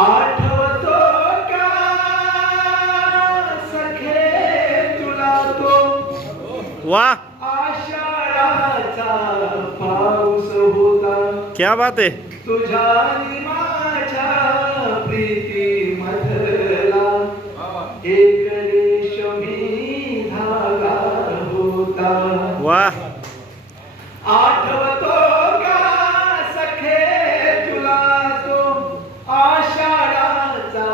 आठवतो का सखे तुला तो वाह, आषाढाचा पाऊस होता. क्या बात आहे. तुझ्या आणि माझ्या प्रीती मधला एक रेशमी धागा होता. वाह, आठवतो का सखे तुला तो आषाढाचा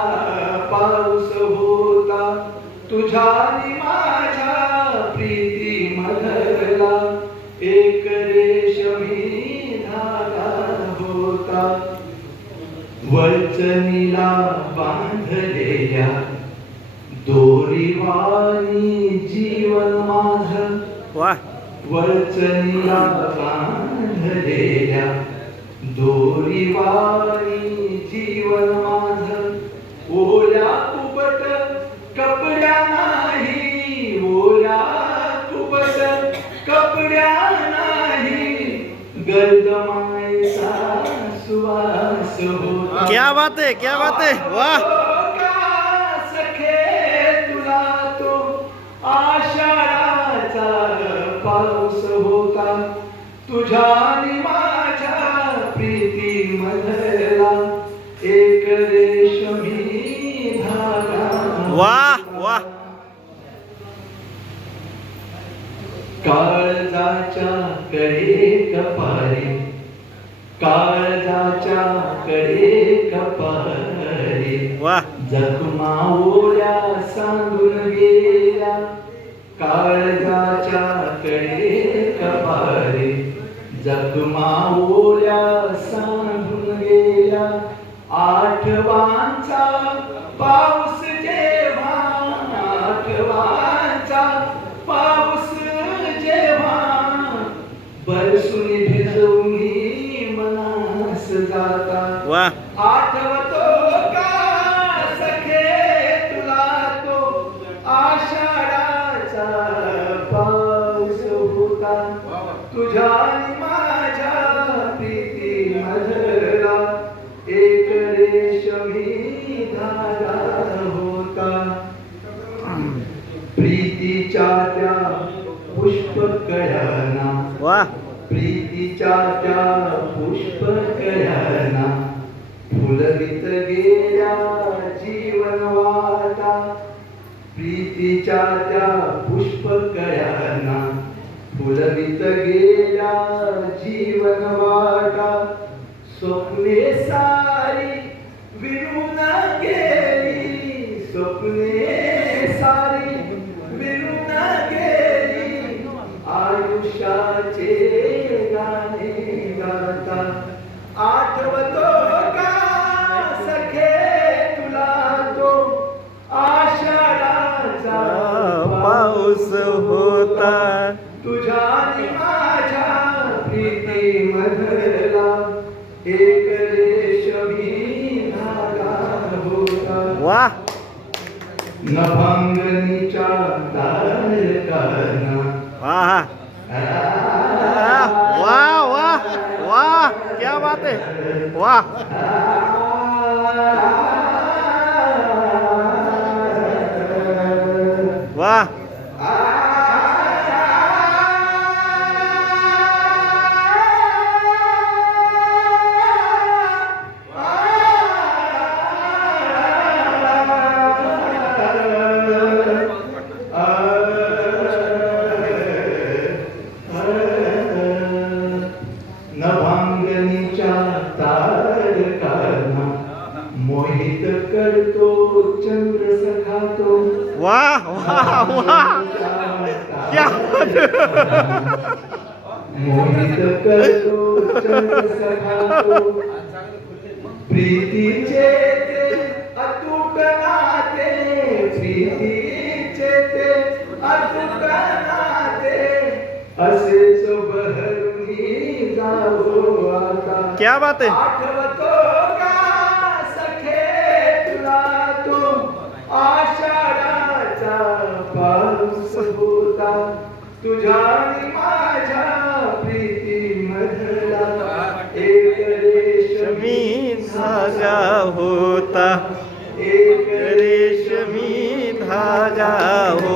पाऊस होता. तुझ्या आणि माझ्या प्रीती मधला एक रेशमी धागा होता. वचनीला बांधलेल्या दोरीवाणी जीवन माझं. वाह, वचनीला बांधलेल्या दोरीवाणी जीवन माझं. ओल्या कुबट कपड्या नाही, ओल्या कुबट कपड्या नाही, गर्दमाईचा सुवास होता. क्या बात आहे, क्या बात आहे. वाह, का सखे तुला तो आषाढाचा पाऊस होता. तुझ्या आणि माझ्या प्रीती मधला एक रेशमी धागा. वाह, वाह. काळजाच्या कडे कपारी, काळजाच्या कडे कपारी, वाह, जखमा ओल्या सांडून गेल्या. काळजाच्या कडे कपारी, जखमा ओल्या सांडून गेल्या. आठवांचा पाऊस जेव्हा, आठवांचा पाऊस जेव्हा बरसून भिजवून मनास जाता. वाह, आठवतो का सखे तुला तो आषाढाचा पाऊस होता. तुझ्या आणि माझ्या प्रीती मधला एक रेशमी धागा होता. प्रीतीच्या त्या पुष्पकळ्यांना, वाह, प्रीतीच्या त्या पुष्पकळ्यांना फुलवित गेल्या जीवन वाटा. प्रीतीच्या त्या पुष्पकळ्यांना फुलवित गेल्या जीवन वाटा. स्वप्ने सारी विरून गेली, स्वप्ने सारी विरून गेली, आयुष्याचे गाणे गाता. आठवतो का सखे तुला तो आषाढाचा पाऊस होता. तुझ्या आणि माझ्या प्रीती मधला एक रेशमी धागा होता. वाह, नभांगणीच्या तारकांना, वाह, वाह, वाह, वाह, क्या बात है. वाह, वाह, नभांगणीच्या तारकांना मोहित करतो चंद्र सखा तो. वाह, वाह, वाह, क्या बात है. मोहित करतो चंद्र सखा तो. प्रीतीचे ते अतूट नाते प्रीतीचे ते अतूट नाते असेच बहरुनी जावो आता. क्या बात आहे. आठवतो का सखे तुला तो आषाढाचा पाऊस होता तुझ्या आणि माझ्या प्रीती मधला एक रेशमी धागा होता एक रेशमी धागा होता.